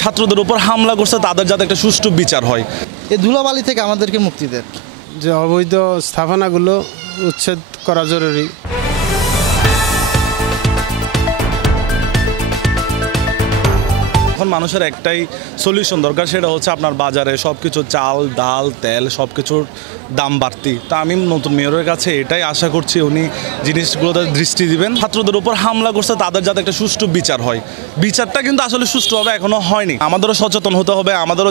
ছাত্রদের উপর হামলা করছে তাদের যাতে একটা সুষ্ঠু বিচার হয়। এই ধুলাবালি থেকে আমাদেরকে মুক্তি দেন। যে অবৈধ স্থাপনাগুলো উচ্ছেদ করা জরুরি। এখন মানুষের একটাই সলিউশন দরকার, সেটা হচ্ছে আপনার বাজারে সব কিছু চাল ডাল তেল সব কিছুর দাম বাড়তি। তা আমি নতুন মেয়রের কাছে এটাই আশা করছি উনি জিনিসগুলোতে দৃষ্টি দিবেন। ছাত্রদের উপর হামলা করছে তাদের যাতে একটা সুষ্ঠু বিচার হয়। বিচারটা কিন্তু আসলে সুষ্ঠুভাবে এখনো হয়নি। আমাদেরও সচেতন হতে হবে, আমাদেরও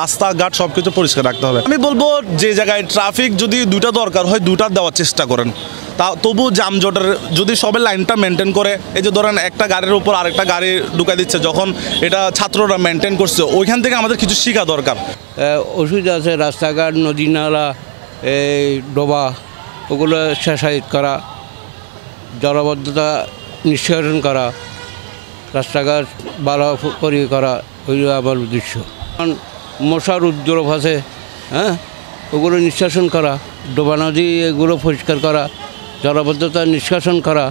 রাস্তাঘাট সব কিছু পরিষ্কার রাখতে হবে। আমি বলবো যে জায়গায় ট্রাফিক যদি দুটা দরকার হয় দুটা দেওয়ার চেষ্টা করেন। তা তবু যানজটের যদি সবাই লাইনটা মেনটেন করে, এই যে ধরেন একটা গাড়ির উপর আরেকটা গাড়ি ঢুকাই দিচ্ছে, যখন এটা ছাত্ররা মেনটেন করছে ওইখান থেকে আমাদের কিছু শেখা দরকার। ওষুধ আছে, রাস্তাঘাট নদী নালা এই ডোবা ওগুলো শেষায়িত করা, জলাবদ্ধতা নিষ্কাশন করা, রাস্তাঘাট ভালো করে করা, ওইগুলো আমার উদ্দেশ্য। কারণ মশার উদ্যোগ আছে, হ্যাঁ, ওগুলো নিষ্কাশন করা, ডোবা নদী এগুলো পরিষ্কার করা, জলাবদ্ধতা নিষ্কাশন করা।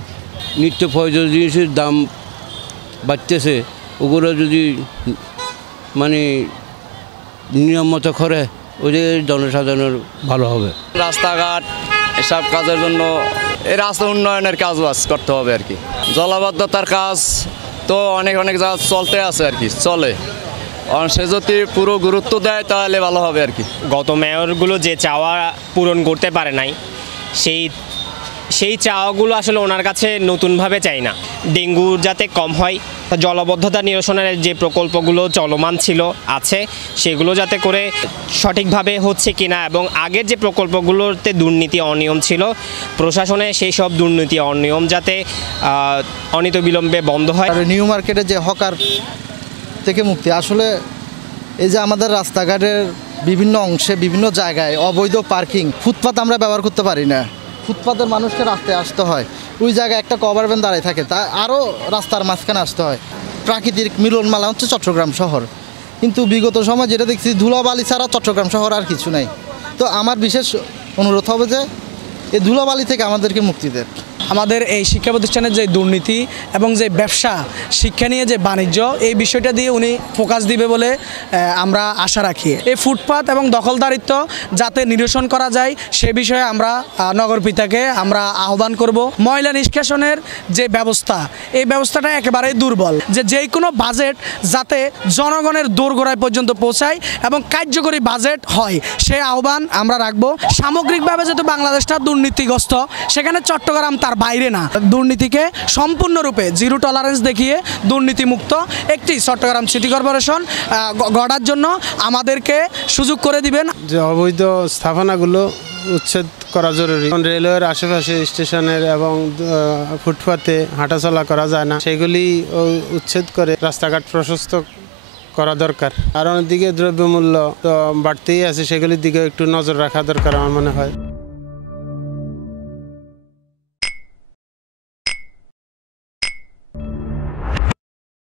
নিত্য প্রয়োজনীয় জিনিসের দাম বাড়তেছে, ওগুলো যদি মানে নিয়ম মতো করে ওদের জনসাধারণের ভালো হবে। রাস্তাঘাট এসব কাজের জন্য এই রাস্তা উন্নয়নের কাজ বাজ করতে হবে আর কি। জলাবদ্ধতার কাজ তো অনেক জায়গা চলতে আছে আর কি, চলে। সে যদি পুরো গুরুত্ব দেয় তাহলে ভালো হবে আর কি। গত মেয়রগুলো যে চাওয়া পূরণ করতে পারে নাই, সেই চাওয়াগুলো আসলে ওনার কাছে নতুনভাবে চাই না। ডেঙ্গু যাতে কম হয়, জলবদ্ধতা নিরসনের যে প্রকল্পগুলো চলমান ছিল আছে সেগুলো যাতে করে সঠিকভাবে হচ্ছে কিনা, এবং আগের যে প্রকল্পগুলোতে দুর্নীতি অনিয়ম ছিল প্রশাসনে সেই সব দুর্নীতি অনিয়ম যাতে অনিতবিলম্বে বন্ধ হয়। নিউ মার্কেটে যে হকার থেকে মুক্তি। আসলে এই যে আমাদের রাস্তাঘাটের বিভিন্ন অংশে বিভিন্ন জায়গায় অবৈধ পার্কিং, ফুটপাত আমরা ব্যবহার করতে পারি না। ফুটপাতের মানুষকে রাস্তায় আসতে হয়, ওই জায়গায় একটা কভার ভ্যান দাঁড়িয়ে থাকে, তা আরও রাস্তার মাঝখানে আসতে হয়। প্রাকৃতিক মিলনমালা হচ্ছে চট্টগ্রাম শহর, কিন্তু বিগত সময় যেটা দেখছি ধুলাবালি ছাড়া চট্টগ্রাম শহর আর কিছু নাই। তো আমার বিশেষ অনুরোধ হবে যে এই ধুলাবালি থেকে আমাদেরকে মুক্তি দেন। আমাদের এই শিক্ষা প্রতিষ্ঠানের যে দুর্নীতি এবং যে ব্যবসা, শিক্ষা নিয়ে যে বাণিজ্য, এই বিষয়টা দিয়ে উনি ফোকাস দিবে বলে আমরা আশা রাখি। এই ফুটপাত এবং দখলদারিত্ব যাতে নিরসন করা যায় সে বিষয়ে আমরা নগরপিতাকে আমরা আহ্বান করব। ময়লা নিষ্কাশনের যে ব্যবস্থা, এই ব্যবস্থাটা একেবারেই দুর্বল। যে কোনো বাজেট যাতে জনগণের দোরগোড়ায় পর্যন্ত পৌঁছায় এবং কার্যকরী বাজেট হয় সে আহ্বান আমরা রাখবো। সামগ্রিকভাবে যেহেতু বাংলাদেশটা দুর্নীতিগ্রস্ত, সেখানে চট্টগ্রাম তার বাইরে না। দুর্নীতিকে সম্পূর্ণরূপে জিরো টলারেন্স দেখিয়ে দুর্নীতিমুক্ত একটি চট্টগ্রাম সিটি কর্পোরেশন গড়ার জন্য আমাদেরকে সুযোগ করে দিবেন। যে অবৈধ স্থাপনাগুলো উচ্ছেদ করা জরুরি। রেলওয়ের আশেপাশে স্টেশনের এবং ফুটপাতে হাঁটাচলা করা যায় না, সেগুলি উচ্ছেদ করে রাস্তাঘাট প্রশস্ত করা দরকার। আর অন্যদিকে দ্রব্যমূল্য তো বাড়তেই আছে, সেগুলির দিকে একটু নজর রাখা দরকার আমার মনে হয়।